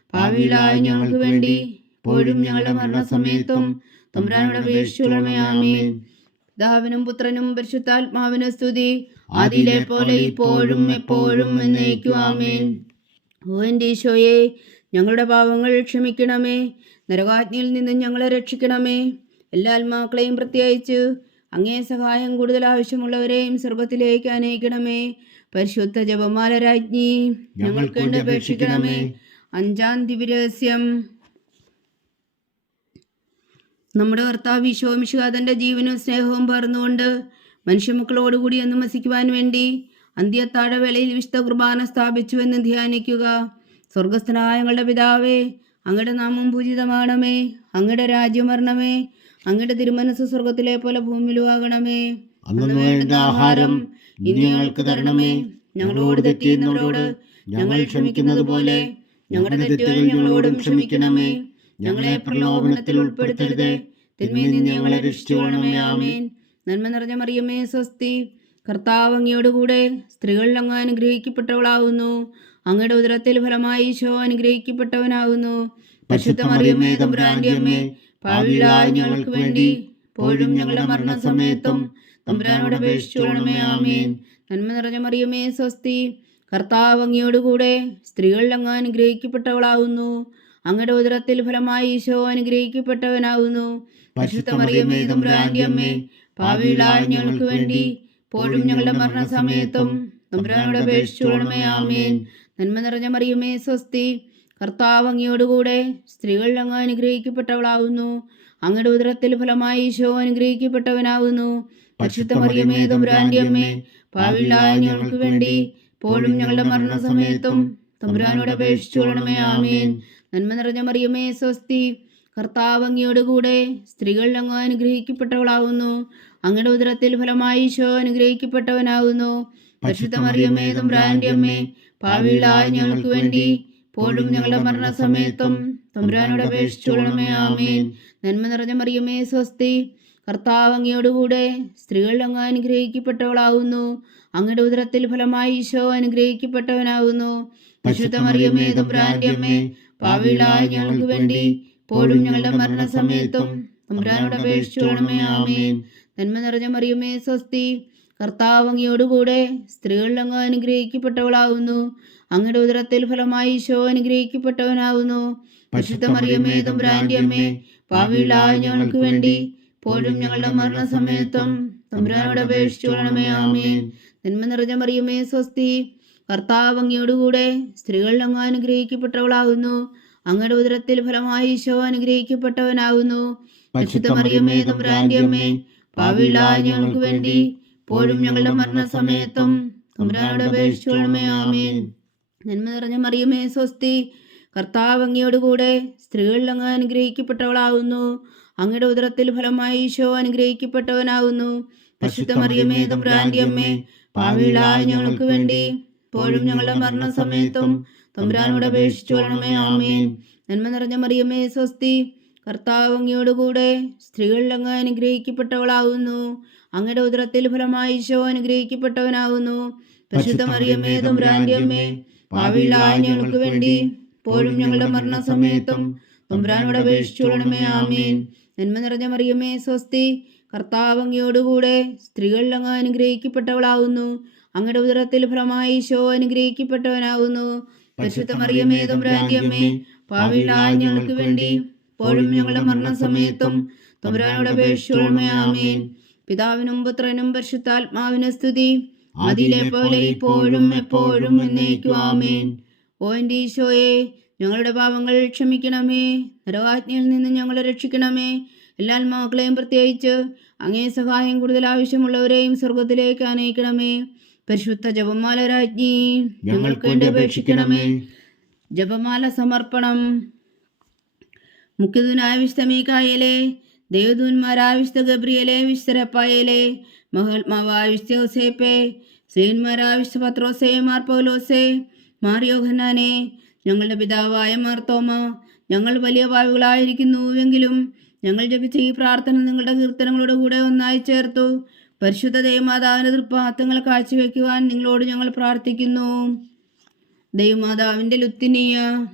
ഭാവിയിലായ ഞങ്ങൾക്ക് വേണ്ടി ഇപ്പോഴും ഞങ്ങളുടെ മരണസമയത്തും തമ്പുരാനോട് അപേക്ഷിച്ചുള്ളമയാമേ ദാവിനും പിതാവിനും പുത്രനും പരിശുദ്ധാത്മാവിനും സ്തുതി. അതിലെ പോലെ ഇപ്പോഴും എപ്പോഴും എന്നേക്കും ആമേൻ. ഓ എന്റെ ഈശോയെ ഞങ്ങളുടെ പാവങ്ങൾ ക്ഷമിക്കണമേ. നരകാജ്ഞയിൽ നിന്ന് ഞങ്ങളെ രക്ഷിക്കണമേ. എല്ലാ ആത്മാക്കളെയും പ്രത്യേകിച്ച് അങ്ങേ സഹായം കൂടുതൽ ആവശ്യമുള്ളവരെയും സ്വർഗത്തിലേക്ക് അനയിക്കണമേ പരിശുദ്ധ ജപമാല രാജ്ഞി ഞങ്ങൾക്ക് അപേക്ഷിക്കണമേ. അഞ്ചാം ദിവ്യരഹസ്യം. നമ്മുടെ ഭർത്താവ് ഈശോമിശുക തന്റെ ജീവനും സ്നേഹവും പകർന്നുകൊണ്ട് മനുഷ്യമക്കളോടുകൂടി എന്ന് വസിക്കുവാൻ വേണ്ടി അന്ത്യത്താഴവേളയിൽ വിശുദ്ധ കുർബാന സ്ഥാപിച്ചുവെന്ന് ധ്യാനിക്കുക. സ്വർഗസ്ഥനായ ഞങ്ങളുടെ പിതാവേ അങ്ങയുടെ നാമം പൂജിതമാണമേ. അങ്ങയുടെ രാജ്യം വരണമേ അങ്ങയുടെ തിരുമനസ് സ്വർഗത്തിലെ പോലെ ഭൂമിയിലും ആകണമേ
അന്നു ആഹാരം ഇനി ഞങ്ങൾക്ക് തരണമേ. ഞങ്ങളോട് തെറ്റിയുന്നവരോട് ഞങ്ങൾ ക്ഷമിക്കുന്നത് പോലെ ഞങ്ങളുടെ തെറ്റുകൾ ഞങ്ങളോടും ക്ഷമിക്കണമേ. ഞങ്ങളെ പ്രലോഭനത്തിൽ ഉൾപ്പെടുത്തരുത്. തിന്മയിൽ നിന്ന് ഞങ്ങളെ രക്ഷിച്ചുകൊള്ളണമേ ആമേൻ.
നന്മ നിറഞ്ഞ മറിയമ്മേ സ്വസ്തി. കർത്താവ് അങ്ങയോടുകൂടെ സ്ത്രീകളിൽ അങ്ങ് അനുഗ്രഹിക്കപ്പെട്ടവളാവുന്നു. അങ്ങയുടെ ഉദരത്തിൽ ഫലമായി ഈശോ അനുഗ്രഹിക്കപ്പെട്ടവനാകുന്നു പരിശുദ്ധ മറിയമ്മേ തമ്പുരാന്റെ അമ്മേ. ഞങ്ങൾക്ക് വേണ്ടി പോഴും ഞങ്ങളുടെ മരണസമയത്തും തമ്പുരാനോട് അപേക്ഷിച്ചുകൊള്ളണമേ ആമേൻ. നന്മ നിറഞ്ഞ മറിയമേ സ്വസ്തി. കർത്താവ് അങ്ങയോടുകൂടെ സ്ത്രീകളിൽ അങ്ങ് അനുഗ്രഹിക്കപ്പെട്ടവളാവുന്നു. അങ്ങയുടെ ഉദരത്തിൽ ഫലമായി ഈശോ അനുഗ്രഹിക്കപ്പെട്ടവനാവുന്നു. അമ്മേ ഞങ്ങൾക്ക് വേണ്ടി പോഴും ഞങ്ങളുടെ മരണസമയത്തും തമ്പുരാനോട് നന്മ നിറഞ്ഞ മറിയമേ സ്വസ്തി. കർത്താവ് അങ്ങയോടുകൂടെ സ്ത്രീകളിൽ അങ്ങ് അനുഗ്രഹിക്കപ്പെട്ടവളാവുന്നു. അങ്ങയുടെ ഉദരത്തിൽ ഫലമായി ഈശോ അനുഗ്രഹിക്കപ്പെട്ടവനാവുന്നു. പരിശുദ്ധ മറിയമേ തമ്പുരാന്റെ അമ്മേ ഭാവിയിലായ ഞങ്ങൾക്ക് വേണ്ടി ഇപ്പോഴും ഞങ്ങളുടെ മരണസമയത്തും തമ്പുരാനോട് അപേക്ഷിച്ചുകൊള്ളണമേ ആമേൻ. നന്മ നിറഞ്ഞ മറിയമേ സ്വസ്തി. കർത്താവ് കൂടെ സ്ത്രീകൾ അങ്ങ് അനുഗ്രഹിക്കപ്പെട്ടവളാവുന്നു. അങ്ങയുടെ ഉദരത്തിൽ ഫലമായി ഈശോ അനുഗ്രഹിക്കപ്പെട്ടവനാവുന്നു. പരിശുദ്ധ മറിയമേ തമ്പുരാന്റെ അമ്മേ ഭാവിയിലായ ഞങ്ങൾക്ക് വേണ്ടി ഇപ്പോഴും ഞങ്ങളുടെ മരണസമയത്തും തമ്പുരാനോട് അപേക്ഷിച്ചുകൊള്ളണമേ ആമേൻ. നന്മ നിറഞ്ഞ മറിയമേ സ്വസ്തി. കർത്താവ് അങ്ങയോടുകൂടെ സ്ത്രീകൾ അങ്ങ് അനുഗ്രഹിക്കപ്പെട്ടവളാവുന്നു. അങ്ങയുടെ ഉദരത്തിൽ ഫലമായി ഈശോ അനുഗ്രഹിക്കപ്പെട്ടവനാകുന്നു പരിശുദ്ധ മറിയമേ തമ്പുരാന്റെ അമ്മേ പാവിളായ ഞങ്ങൾക്ക് വേണ്ടി പോലും ഞങ്ങളുടെ മരണസമയത്തും തമ്പുരാനോട് അപേക്ഷിച്ചുകൊള്ളണമേ ആമേൻ. നന്മ നിറഞ്ഞ മറിയമേ സ്വസ്തി. കർത്താവ് അങ്ങയോടുകൂടെ സ്ത്രീകളിൽ അങ്ങ് അനുഗ്രഹിക്കപ്പെട്ടവളാവുന്നു. അങ്ങയുടെ ഉദരത്തിൽ ഫലമായി ഈശോ അനുഗ്രഹിക്കപ്പെട്ടവനാവുന്നു. വിശുദ്ധ മറിയമേ തമ്പുരാന്റെ അമ്മേ പാവിളായ ഞങ്ങൾക്ക് വേണ്ടി ഇപ്പോഴും ഞങ്ങളുടെ മരണസമയത്തും തമ്പുരാനോട് അപേക്ഷിച്ചോളണമേ ആമേൻ. നന്മ നിറഞ്ഞ മറിയുമേ സ്വസ്തി. കർത്താവ് അങ്ങയോടുകൂടെ സ്ത്രീകൾ അങ്ങ് അനുഗ്രഹിക്കപ്പെട്ടവളാകുന്നു. അങ്ങയുടെ ഉദരത്തിൽ ഫലമായി ഈശോ അനുഗ്രഹിക്കപ്പെട്ടവനാകുന്നു. മറിയമേ തമ്പുരാന്റെ അമ്മേ പാവിളായ ഞങ്ങൾക്ക് വേണ്ടി ഇപ്പോഴും ഞങ്ങളുടെ മരണസമയത്തും തമ്പുരാനോട് അപേക്ഷിച്ചുകൊള്ളണമേ ആമേൻ. നന്മ നിറഞ്ഞ മറിയമേ സ്വസ്തി. കർത്താവ് അങ്ങയോടുകൂടെ സ്ത്രീകളിൽ അങ്ങ് അനുഗ്രഹിക്കപ്പെട്ടവളാകുന്നു. അങ്ങയുടെ ഉദരത്തിൽ ഫലമായി ഈശോ അനുഗ്രഹിക്കപ്പെട്ടവനാകുന്നു പരിശുദ്ധ മറിയമേ തമ്പുരാന്റെ അമ്മേ പാവിളായ ഞങ്ങൾക്ക് വേണ്ടി ഇപ്പോഴും ഞങ്ങളുടെ മരണസമയത്തും തമ്പുരാനോട് വരണമേ ആമേൻ. നന്മ നിറഞ്ഞ മറിയമേ സ്വസ്തി കർത്താവ് അങ്ങയോടുകൂടെ സ്ത്രീകളിൽ അങ്ങ് അനുഗ്രഹിക്കപ്പെട്ടവളാകുന്നു അങ്ങയുടെ ഉദരത്തിൽ ഫലമായി ഈശോ അനുഗ്രഹിക്കപ്പെട്ടവനാവുന്നു. പരിശുദ്ധ മറിയമേ തമ്പുരാന്റെ അമ്മേ പാവിളായ ഞങ്ങൾക്ക് വേണ്ടി ഇപ്പോഴും ഞങ്ങളുടെ മരണസമയത്തും തമ്പുരാനോട് വരണമേ ആമേൻ. നന്മ നിറഞ്ഞ മറിയമേ സ്വസ്തി. കർത്താവ് അങ്ങയോടുകൂടെ സ്ത്രീകളിൽ അങ്ങ് അനുഗ്രഹിക്കപ്പെട്ടവളാവുന്നു. അങ്ങയുടെ ഉദരത്തിൽ ഫലമായി ഈശോ അനുഗ്രഹിക്കപ്പെട്ടവനാവുന്നു. പരിശുദ്ധ മറിയമേ തമ്പുരാന്റെ പാവിയുടെ ഞങ്ങൾക്ക് വേണ്ടി ഇപ്പോഴും ഞങ്ങളുടെ മരണസമയത്തും തമ്പുരാനോട് അപേക്ഷിച്ചുകൊള്ളണമേ ആമേൻ. പിതാവിനും പുത്രനും പരിശുദ്ധാത്മാവിന് സ്തുതി. അതിലെ പോലെ ഇപ്പോഴും എപ്പോഴും എന്നേക്കും ആമേൻ. ഓ എന്റെ ഈശോയെ ഞങ്ങളുടെ പാപങ്ങൾ ക്ഷമിക്കണമേ. നരവാജ്ഞയിൽ നിന്ന് ഞങ്ങളെ രക്ഷിക്കണമേ. എല്ലാ ആത്മാക്കളെയും പ്രത്യേകിച്ച് അങ്ങേ സഹായം കൂടുതൽ ആവശ്യമുള്ളവരെയും സ്വർഗത്തിലേക്ക് അനയിക്കണമേ പരിശുദ്ധ ജപമാല രാജ്ഞി
ഞങ്ങൾക്ക് വേണ്ടി അപേക്ഷിക്കണമേ.
ജപമാല സമർപ്പണം. മുഖ്യദൂനായ വിശുദ്ധ മീക്കായേലെ ദേവദൂന്മാരായ വിശുദ്ധ ഗബ്രിയലെ വിശ്വരപ്പായലെ രപ്പായേലെ മഹാത്മാവായ വിശുദ്ധ യോസേപ്പെ ശ്രീന്മാരായ വിശുദ്ധ പത്രോസെ മാർ പൗലോസെ മാർ യോഹന്നാനെ ഞങ്ങളുടെ പിതാവായ മാർത്തോമ ഞങ്ങൾ വലിയ പാവികളായിരിക്കുന്നുവെങ്കിലും ഞങ്ങൾ ജപിച്ച ഈ പ്രാർത്ഥന നിങ്ങളുടെ കീർത്തനങ്ങളുടെ കൂടെ ഒന്നായി ചേർത്തു. പരിശുദ്ധ ദൈവമാതാവിന്റെ തൃപ്പാത്തങ്ങൾ കാഴ്ചവെക്കുവാൻ നിങ്ങളോട് ഞങ്ങൾ പ്രാർത്ഥിക്കുന്നു. ദൈവമാതാവിന്റെ ലുത്തിനിയ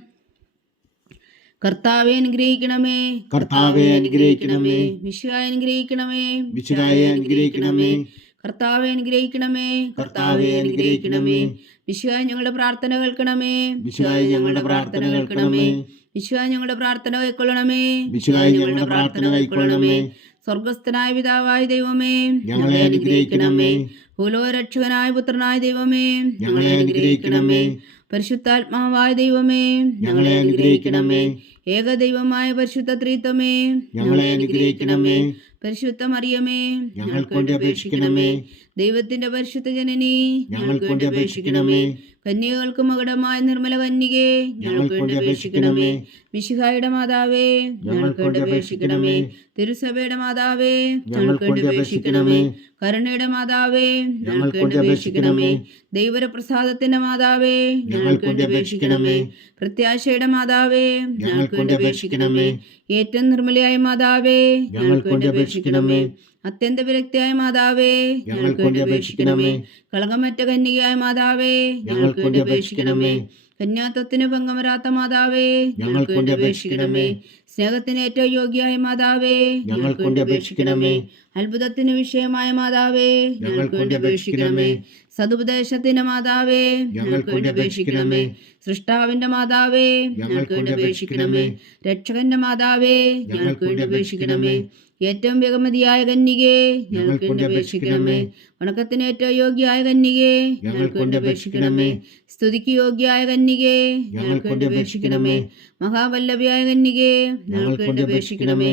കർത്താവെ അനുഗ്രഹിക്കണമേ.
കർത്താവെ അനുഗ്രഹിക്കണമേ.
വിശുവായ അനുഗ്രഹിക്കണമേ.
വിശുവായ അനുഗ്രഹിക്കണമേ.
കർത്താവെ അനുഗ്രഹിക്കണമേ.
കർത്താവെ അനുഗ്രഹിക്കണമേ.
വിശുവായ ഞങ്ങളുടെ പ്രാർത്ഥന കേൾക്കണമേ.
വിശ്വായ ഞങ്ങളുടെ പ്രാർത്ഥന കേൾക്കണമേ.
വിശുവായ ഞങ്ങളുടെ പ്രാർത്ഥന കൈക്കൊള്ളണമേ
വിശ്വായ ഞങ്ങളുടെ പ്രാർത്ഥന കൈക്കൊള്ളണമേ
സ്വർഗസ്ഥനായ പിതാവായ ദൈവമേ
ഞങ്ങളെ അനുഗ്രഹിക്കണമേ.
ഭൂലോകരക്ഷകനായ പുത്രനായ ദൈവമേ
ഞങ്ങളെ അനുഗ്രഹിക്കണമേ.
പരിശുദ്ധാത്മാവായ ദൈവമേ
ഞങ്ങളെ അനുഗ്രഹിക്കണമേ.
ഏക ദൈവമായ പരിശുദ്ധ ത്രീത്വമേ
ഞങ്ങളെ അനുഗ്രഹിക്കണമേ.
പരിശുദ്ധ മറിയമേ
ഞങ്ങൾക്ക് വേണ്ടി അപേക്ഷിക്കണമേ.
ദൈവത്തിന്റെ പരിശുദ്ധ ജനനി
ഞങ്ങൾക്ക് വേണ്ടി അപേക്ഷിക്കണമേ.
കന്യകൾക്ക് മകുടമായ നിർമ്മല കന്യകെ ഞങ്ങൾക്ക് വേണ്ടി അപേക്ഷിക്കണമേ. മിശിഹായുടെ മാതാവേ ഞങ്ങൾക്ക് വേണ്ടി അപേക്ഷിക്കണമേ. തിരുസഭയുടെ മാതാവേ ഞങ്ങൾക്ക് വേണ്ടി അപേക്ഷിക്കണമേ. കരുണയുടെ മാതാവേ ഞങ്ങൾക്ക് വേണ്ടി അപേക്ഷിക്കണമേ. ദൈവരപ്രസാദത്തിന്റെ മാതാവേ ഞങ്ങൾക്ക് വേണ്ടി അപേക്ഷിക്കണമേ. പ്രത്യാശയുടെ മാതാവേ ഞങ്ങൾക്ക് വേണ്ടി അപേക്ഷിക്കണമേ. ഏറ്റവും നിർമ്മലയായ മാതാവേ ഞങ്ങൾക്ക് വേണ്ടി അപേക്ഷിക്കണമേ. അത്യന്ത വിരക്തിയായ മാതാവേ ഞങ്ങൾക്ക് വേണ്ടി അപേക്ഷിക്കണമേ. കളങ്കമറ്റ കന്യകയായ മാതാവേ ഞങ്ങൾക്ക് വേണ്ടി അപേക്ഷിക്കണമേ. കന്യാത്വത്തിന് ഭംഗം വരാത്ത മാതാവേ ഞങ്ങൾക്ക് വേണ്ടി അപേക്ഷിക്കണമേ. സ്നേഹത്തിന് ഏറ്റവും യോഗ്യമായ മാതാവേ
ഞങ്ങൾ വേണ്ടി അപേക്ഷിക്കണമേ.
അത്ഭുതത്തിന് വിഷയമായ മാതാവേ
ഞങ്ങൾ വേണ്ടി അപേക്ഷിക്കണമേ.
സതുപദേശത്തിന്റെ മാതാവേ ഞങ്ങൾ വേണ്ടി അപേക്ഷിക്കണമേ. സൃഷ്ടാവിന്റെ മാതാവേ ഞങ്ങൾ വേണ്ടി അപേക്ഷിക്കണമേ. രക്ഷകന്റെ മാതാവേ ഞങ്ങൾ വേണ്ടി അപേക്ഷിക്കണമേ. ഏറ്റവും വേഗമതിയായ കന്യകേ ഞങ്ങൾക്ക് വേണ്ടി അപേക്ഷിക്കണമേ. വണക്കത്തിന് ഏറ്റവും യോഗ്യയായ കന്യകേ ഞങ്ങൾക്ക് വേണ്ടി അപേക്ഷിക്കണമേ. സ്തുതിക്ക് യോഗ്യയായ കന്യകേ ഞങ്ങൾക്ക് വേണ്ടി അപേക്ഷിക്കണമേ. മഹാവല്ലഭയായ കന്യകേ ഞങ്ങൾക്ക് വേണ്ടി അപേക്ഷിക്കണമേ.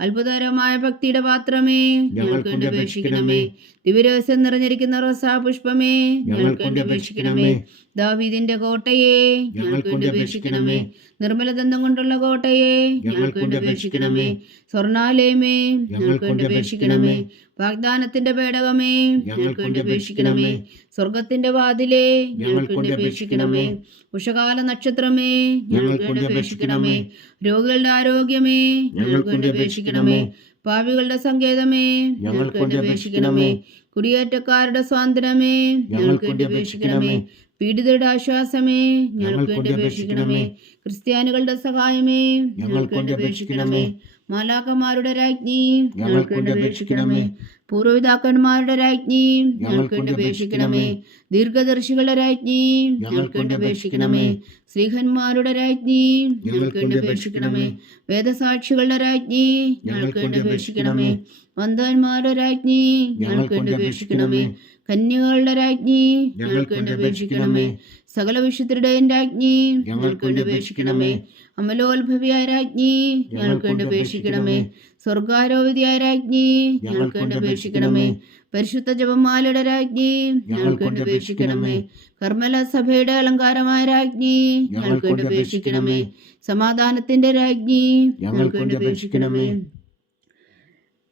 അത്ഭുതകരമായ ഭക്തിയുടെ പാത്രമേ. ഞങ്ങൾക്ക് വേണ്ടി അപേക്ഷിക്കണമേ. ദിവ്യരഹസ്യം നിറഞ്ഞിരിക്കുന്ന റോസാ പുഷ്പമേ. ഞങ്ങൾക്ക് വേണ്ടി അപേക്ഷിക്കണമേ. ദാവീദിന്റെ കോട്ടയെ ഞങ്ങൾക്ക് വേണ്ടി അപേക്ഷിക്കണമേ. നിർമ്മല ദന്തം കൊണ്ടുള്ള കോട്ടയെ ഞങ്ങൾക്ക് വേണ്ടി അപേക്ഷിക്കണമേ. സ്വർണാലയമേ ഞങ്ങൾക്ക് വേണ്ടി അപേക്ഷിക്കണമേ. വാഗ്ദാനത്തിന്റെ പേടകമേ ഞങ്ങൾക്ക് വേണ്ടി അപേക്ഷിക്കണമേ. സ്വർഗത്തിന്റെ വാതിലേ ഞങ്ങൾക്ക് വേണ്ടി അപേക്ഷിക്കണമേ. ഉഷകാല നക്ഷത്രമേ ഞങ്ങൾക്ക് വേണ്ടി അപേക്ഷിക്കണമേ. രോഗികളുടെ ആരോഗ്യമേ ഞങ്ങൾക്ക് വേണ്ടി അപേക്ഷിക്കണമേ. പാവികളുടെ സങ്കേതമേ ഞങ്ങൾക്ക് വേണ്ടി അപേക്ഷിക്കണമേ. കുടിയേറ്റക്കാരുടെ സ്വാതന്ത്ര്യമേ ഞങ്ങൾക്ക് വേണ്ടി അപേക്ഷിക്കണമേ. പീഡിതരുടെ ആശ്വാസമേ ഞങ്ങൾക്ക് വേണ്ടി അപേക്ഷിക്കണമേ. ക്രിസ്ത്യാനികളുടെ സഹായമേ ഞങ്ങൾക്ക് വേണ്ടി അപേക്ഷിക്കണമേ. മാലാക്കന്മാരുടെ രാജ്ഞി ഞങ്ങൾക്ക് വേണ്ടി അപേക്ഷിക്കണമേ. പൂർവപിതാക്കന്മാരുടെ രാജ്ഞി ഞങ്ങൾക്ക് വേണ്ടി അപേക്ഷിക്കണമേ. ദീർഘദർശികളുടെ രാജ്ഞി ഞങ്ങൾക്ക് വേണ്ടി അപേക്ഷിക്കണമേ. ശ്രീഹന്മാരുടെ രാജ്ഞി ഞങ്ങൾക്ക് വേണ്ടി അപേക്ഷിക്കണമേ. വേദസാക്ഷികളുടെ രാജ്ഞി ഞങ്ങൾക്ക് വേണ്ടി അപേക്ഷിക്കണമേ. വന്ദന്മാരുടെ രാജ്ഞി ഞങ്ങൾക്ക് വേണ്ടി അപേക്ഷിക്കണമേ. കന്യകളുടെ രാജ്ഞി ഞങ്ങൾക്ക് അപേക്ഷിക്കണമേ. സകല വിശുദ്ധരുടെയും രാജ്ഞി ഞങ്ങൾക്ക് അപേക്ഷിക്കണമേ. അമലോത്ഭവിയായ രാജ്ഞി ഞങ്ങൾക്ക് അപേക്ഷിക്കണമേ. സ്വർഗാരോപിതിയായ രാജ്ഞി ഞങ്ങൾക്ക് അപേക്ഷിക്കണമേ. പരിശുദ്ധ ജപമാലയുടെ രാജ്ഞി ഞങ്ങൾക്ക് അപേക്ഷിക്കണമേ. കർമ്മല സഭയുടെ അലങ്കാരമായ രാജ്ഞി ഞങ്ങൾക്ക് അപേക്ഷിക്കണമേ. സമാധാനത്തിന്റെ രാജ്ഞി ഞങ്ങൾക്ക് അപേക്ഷിക്കണമേ.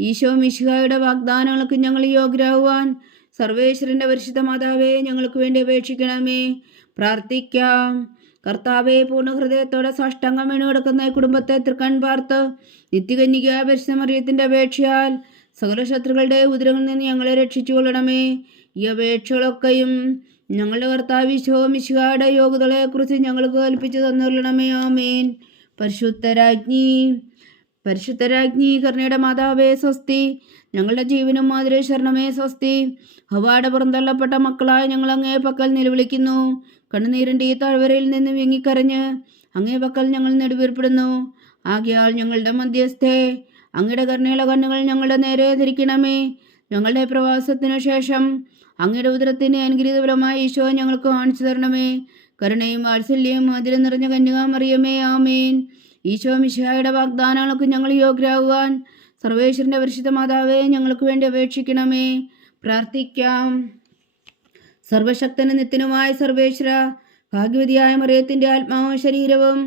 ഈശോ മിശിഹായുടെ വാഗ്ദാനങ്ങൾക്ക് ഞങ്ങൾ യോഗ്യരാകുവാൻ സർവേശ്വരന്റെ പരിശുദ്ധ മാതാവേ ഞങ്ങൾക്ക് വേണ്ടി അപേക്ഷിക്കണമേ. പ്രാർത്ഥിക്കാം. കർത്താവെ പൂർണ ഹൃദയത്തോടെ സാഷ്ടാംഗം വീണ് കിടക്കുന്ന കുടുംബത്തെ തൃക്കൺ പാർത്ത് നിത്യകന്യക പരിശുദ്ധമറിയത്തിന്റെ അപേക്ഷയാൽ സകല ശത്രുക്കളുടെ ഉദരങ്ങളിൽ നിന്ന് ഞങ്ങളെ രക്ഷിച്ചു കൊള്ളണമേ ഈ അപേക്ഷകളൊക്കെയും ഞങ്ങളുടെ കർത്താവ് ശോമിശിഹായുടെ യോഗ്യതകളെക്കുറിച്ച് ഞങ്ങൾക്ക് കൽപ്പിച്ചു തന്നുകൊള്ളണമേ ആമേൻ. പരിശുദ്ധരാജ്ഞി പരിശുദ്ധരാജ്ഞി കർണയുടെ മാതാവേ സ്വസ്തി. ഞങ്ങളുടെ ജീവനും മാതിരി ശരണമേ സ്വസ്തി. ഹവാട പുറന്തള്ളപ്പെട്ട മക്കളായ ഞങ്ങൾ അങ്ങേ പക്കൽ നിലവിളിക്കുന്നു. കണ്ണുനീരിന്റെ ഈ താഴ്വരയിൽ നിന്ന് വിങ്ങിക്കരഞ്ഞ് അങ്ങേ പക്കൽ ഞങ്ങൾ നെടുവീർപ്പെടുന്നു. ആകയാൽ ഞങ്ങളുടെ മധ്യസ്ഥേ അങ്ങയുടെ കരുണയുള്ള കണ്ണുകൾ ഞങ്ങളുടെ നേരെ ധരിക്കണമേ ഞങ്ങളുടെ പ്രവാസത്തിനു ശേഷം അങ്ങയുടെ ഉദരത്തിന് അനുഗ്രഹീതപരമായ ഈശോ ഞങ്ങൾക്ക് കാണിച്ചു തരണമേ. കരുണയും വാത്സല്യവും മധുരം നിറഞ്ഞ കന്യകാമറിയമേ ആമേൻ. ഈശോ മിശിഹായുടെ വാഗ്ദാനങ്ങൾക്ക് ഞങ്ങൾ യോഗ്യരാകുവാൻ സർവേശ്വരന്റെ പരിശുദ്ധ മാതാവേ ഞങ്ങൾക്ക് വേണ്ടി അപേക്ഷിക്കണമേ. പ്രാർത്ഥിക്കാം. സർവശക്തനും നിത്യനുമായ സർവേശ്വര ഭാഗ്യവതിയായ മറിയത്തിന്റെ ആത്മാവും ശരീരവും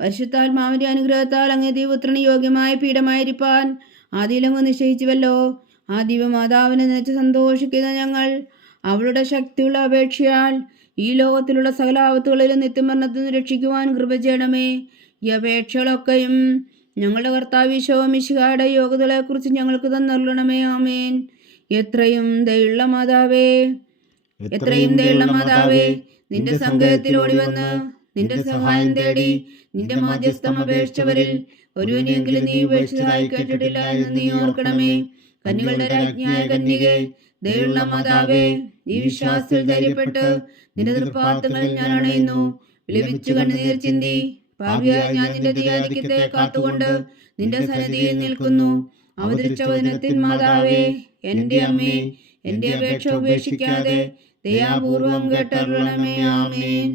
പരിശുദ്ധാത്മാവിന്റെ അനുഗ്രഹത്താൽ അങ്ങേ ദൈവപുത്രന് യോഗ്യമായ പീഠമായിരിക്കാൻ ആദിയിലങ്ങ് നിശ്ചയിച്ചുവല്ലോ. ആ ദിവമാതാവിനെ നിനച്ച് സന്തോഷിക്കുന്ന ഞങ്ങൾ അവളുടെ ശക്തിയുള്ള അപേക്ഷയാൽ ഈ ലോകത്തിലുള്ള സകല ആപത്തുകളിലും നിത്യമരണത്തിൽ നിന്ന് രക്ഷിക്കുവാൻ കൃപ ചെയ്യണമേ. ഈ അപേക്ഷകളൊക്കെയും ഞങ്ങളുടെ കർത്താവ് ശോമിശികായുടെ യോഗ്യതകളെക്കുറിച്ച് ഞങ്ങൾക്ക് തന്നരുളണമേ. ആമേൻ. എത്രയും ദയുള്ള മാതാവേ എത്രയും ദയുള്ള മാതാവേ നിന്റെ സങ്കേതത്തിൽ ഓടി വന്ന് നിന്റെ സഹായം തേടി നിന്റെ മാധ്യസ്ഥം അപേക്ഷിച്ചവരിൽ ഒരുവനെങ്കിലും നീ ഉപേക്ഷിച്ചതായി കേട്ടിട്ടില്ല എന്ന് നീ ഓർക്കണമേ. കന്യകളുടെ രാജ്ഞിയായ കന്യകെ ദയുള്ള മാതാവേ ഈ വിശ്വാസത്തിൽ ധൈര്യപ്പെട്ട് നിന്റെ തൃപ്പാത്തങ്ങളിൽ ഞാൻ അണയുന്നു. വിലപിച്ചു കണ്ണുനീർ ചിന്തി. പാപിയായ ഞാൻ നിന്റെ ദിയാധിക്യത്തെ കാത്തുകൊണ്ട് നിന്റെ സന്നിധിയിൽ നിൽക്കുന്നു. അവതരിച്ച വചനത്തിൻ മാതാവേ എന്റെ അമ്മേ എന്റെ അപേക്ഷ ഉപേക്ഷിക്കാതെ ദയാപൂർവം കേട്ടരുളണമേ. ആമേൻ.